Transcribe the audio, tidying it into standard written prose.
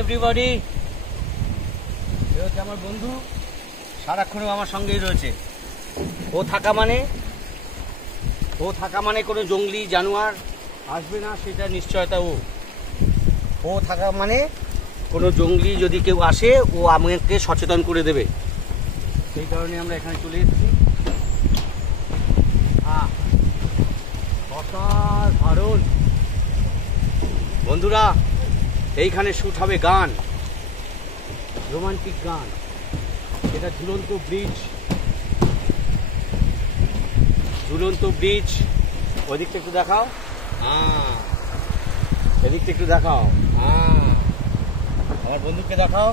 Everybody, এ হচ্ছে আমার বন্ধু, সারাক্ষণও আমার সঙ্গেই রয়েছে। ও থাকা মানে কোনো জঙ্গলি জানোয়ার আসবে না, সেটা নিশ্চয়তা। ও থাকা মানে কোনো জঙ্গলি যদি কেউ আসে, ও আমাকে সচেতন করে দেবে। সেই কারণে আমরা এখানে চলে এসেছি। অসাধারণ বন্ধুরা, এইখানে শুট হবে গান, রোমান্টিক গান। এটা ঝুলন্ত ব্রিজ। ওদিকটা একটু দেখাও, এদিকটা একটু দেখাও, আমার বন্ধুকে দেখাও।